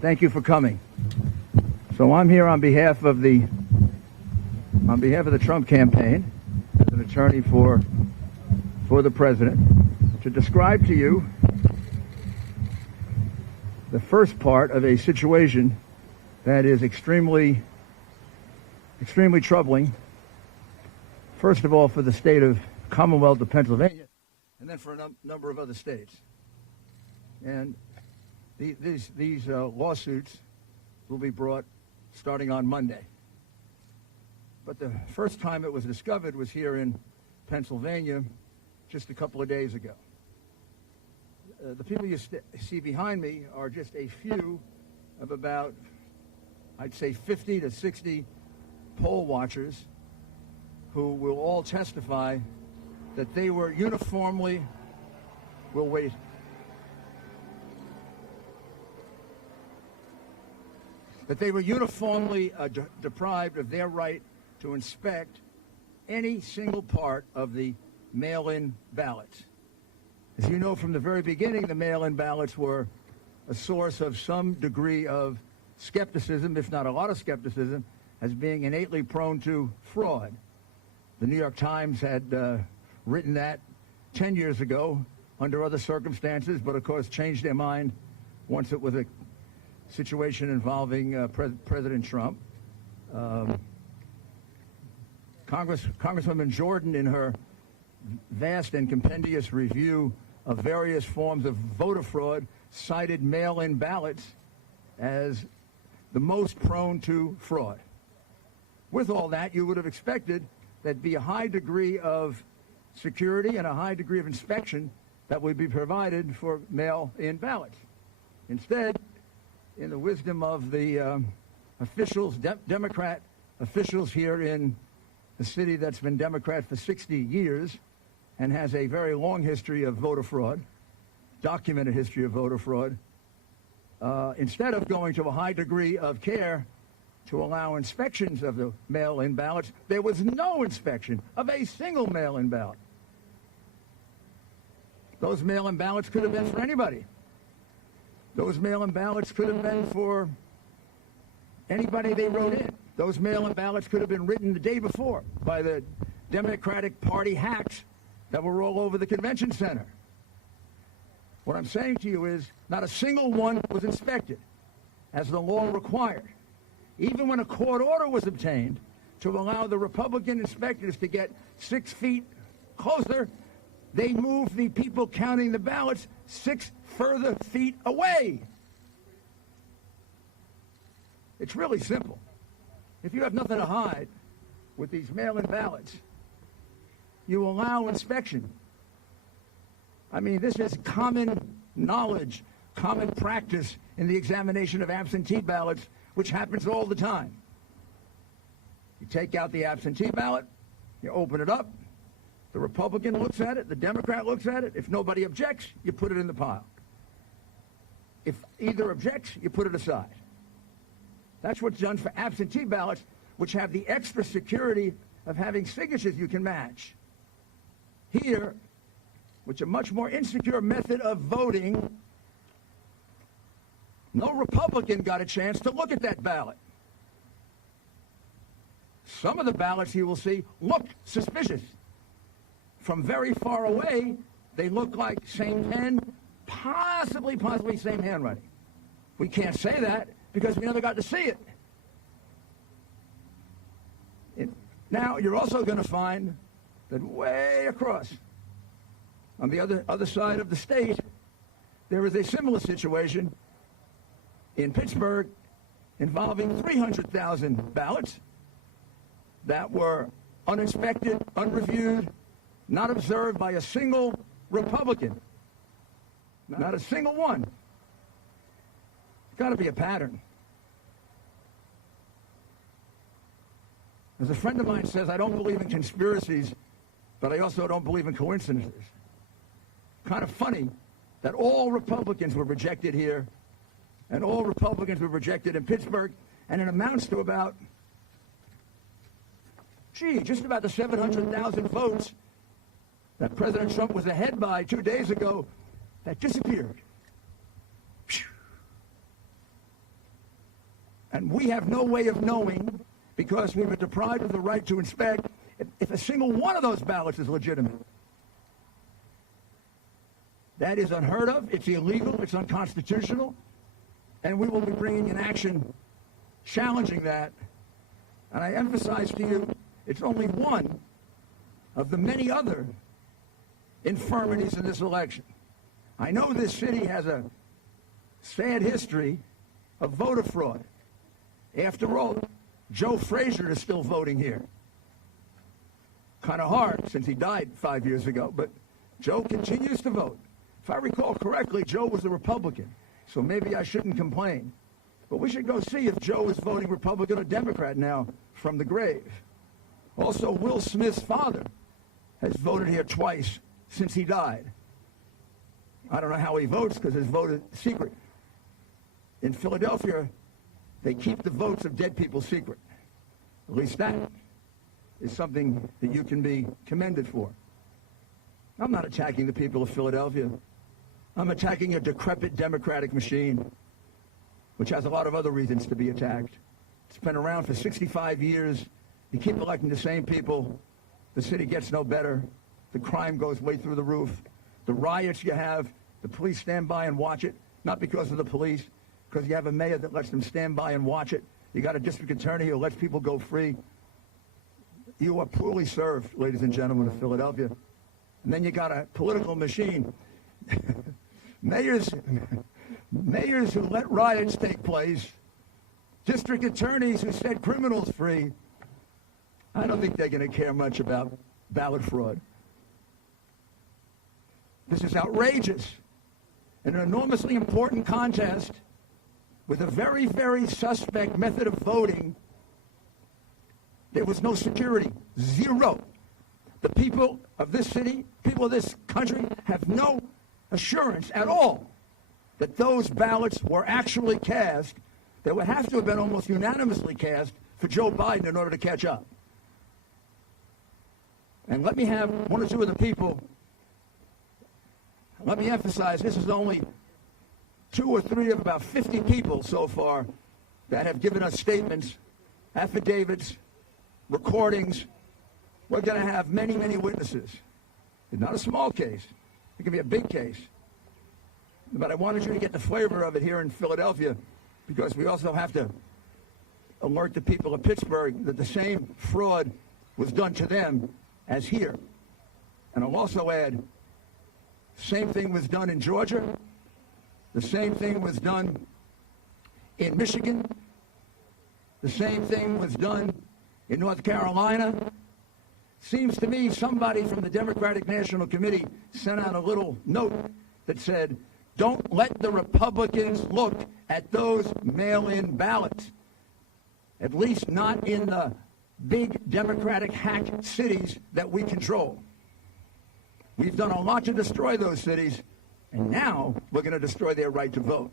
Thank you for coming. So I'm here on behalf of the Trump campaign as an attorney for the president to describe to you the first part of a situation that is extremely troubling. First of all, for the state of Commonwealth of Pennsylvania, and then for a number of other states. And these lawsuits will be brought starting on Monday. But the first time it was discovered was here in Pennsylvania just a couple of days ago. The people you see behind me are just a few of about, I'd say, 50 to 60 poll watchers who will all testify that they were uniformly, deprived of their right to inspect any single part of the mail-in ballots. As you know, from the very beginning, the mail-in ballots were a source of some degree of skepticism, if not a lot of skepticism, as being innately prone to fraud. The New York Times had written that 10 years ago under other circumstances, but of course changed their mind once it was a situation involving President Trump. Congresswoman Jordan, in her vast and compendious review of various forms of voter fraud, cited mail-in ballots as the most prone to fraud. With all that, you would have expected there'd be a high degree of security and a high degree of inspection that would be provided for mail-in ballots. Instead, in the wisdom of the officials, Democrat officials here in a city that's been Democrat for 60 years and has a very long history of voter fraud, documented history of voter fraud, instead of going to a high degree of care to allow inspections of the mail-in ballots, there was no inspection of a single mail-in ballot. Those mail-in ballots could have been for anybody. Those mail-in ballots could have been for anybody they wrote in. Those mail-in ballots could have been written the day before by the Democratic Party hacks that were all over the convention center. What I'm saying to you is not a single one was inspected as the law required. Even when a court order was obtained to allow the Republican inspectors to get 6 feet closer, they moved the people counting the ballots 6 further feet away. It's really simple. If you have nothing to hide with these mail-in ballots, you allow inspection. I mean, this is common knowledge, common practice in the examination of absentee ballots, which happens all the time. You take out the absentee ballot, you open it up, the Republican looks at it, the Democrat looks at it. If nobody objects, you put it in the pile. If either objects, you put it aside. That's what's done for absentee ballots, which have the extra security of having signatures you can match. Here, which a much more insecure method of voting, no Republican got a chance to look at that ballot. Some of the ballots you will see look suspicious. From very far away, they look like same pen, possibly same handwriting. We can't say that because we never got to see it. Now, you're also going to find that way across, on the other side of the state, there is a similar situation in Pittsburgh involving 300,000 ballots that were uninspected, unreviewed, not observed by a single Republican. Not a single one. It's got to be a pattern. As a friend of mine says, I don't believe in conspiracies, but I also don't believe in coincidences. Kind of funny that all Republicans were rejected here, and all Republicans were rejected in Pittsburgh, and it amounts to about, just about the 700,000 votes that President Trump was ahead by 2 days ago that disappeared. And we have no way of knowing, because we were deprived of the right to inspect, if a single one of those ballots is legitimate. That is unheard of. It's illegal. It's unconstitutional. And we will be bringing an action challenging that. And I emphasize to you, it's only one of the many other infirmities in this election. I know this city has a sad history of voter fraud. After all, Joe Frazier is still voting here. Kind of hard since he died 5 years ago, but Joe continues to vote. If I recall correctly, Joe was a Republican, so maybe I shouldn't complain. But we should go see if Joe is voting Republican or Democrat now from the grave. Also, Will Smith's father has voted here twice since he died. I don't know how he votes because his vote is secret. In Philadelphia, they keep the votes of dead people secret. At least that is something that you can be commended for. I'm not attacking the people of Philadelphia. I'm attacking a decrepit democratic machine, which has a lot of other reasons to be attacked. It's been around for 65 years. You keep electing the same people. The city gets no better. The crime goes way through the roof. The riots you have, the police stand by and watch it, not because of the police, because you have a mayor that lets them stand by and watch it. You got a district attorney who lets people go free. You are poorly served, ladies and gentlemen of Philadelphia. And then you got a political machine. Mayors who let riots take place, district attorneys who set criminals free. I don't think they're going to care much about ballot fraud. This is outrageous. In an enormously important contest with a very, very suspect method of voting, there was no security. Zero. The people of this city, people of this country, have no assurance at all that those ballots were actually cast. They would have to have been almost unanimously cast for Joe Biden in order to catch up. And let me have one or two of the people, let me emphasize, this is only 2 or 3 of about 50 people so far that have given us statements, affidavits, recordings. We're going to have many, many witnesses. It's not a small case. It can be a big case. But I wanted you to get the flavor of it here in Philadelphia, because we also have to alert the people of Pittsburgh that the same fraud was done to them as here. And I'll also add, same thing was done in Georgia. The same thing was done in Michigan. The same thing was done in North Carolina. Seems to me somebody from the Democratic National Committee sent out a little note that said, don't let the Republicans look at those mail-in ballots, at least not in the big Democratic hack cities that we control. We've done a lot to destroy those cities, and now we're going to destroy their right to vote.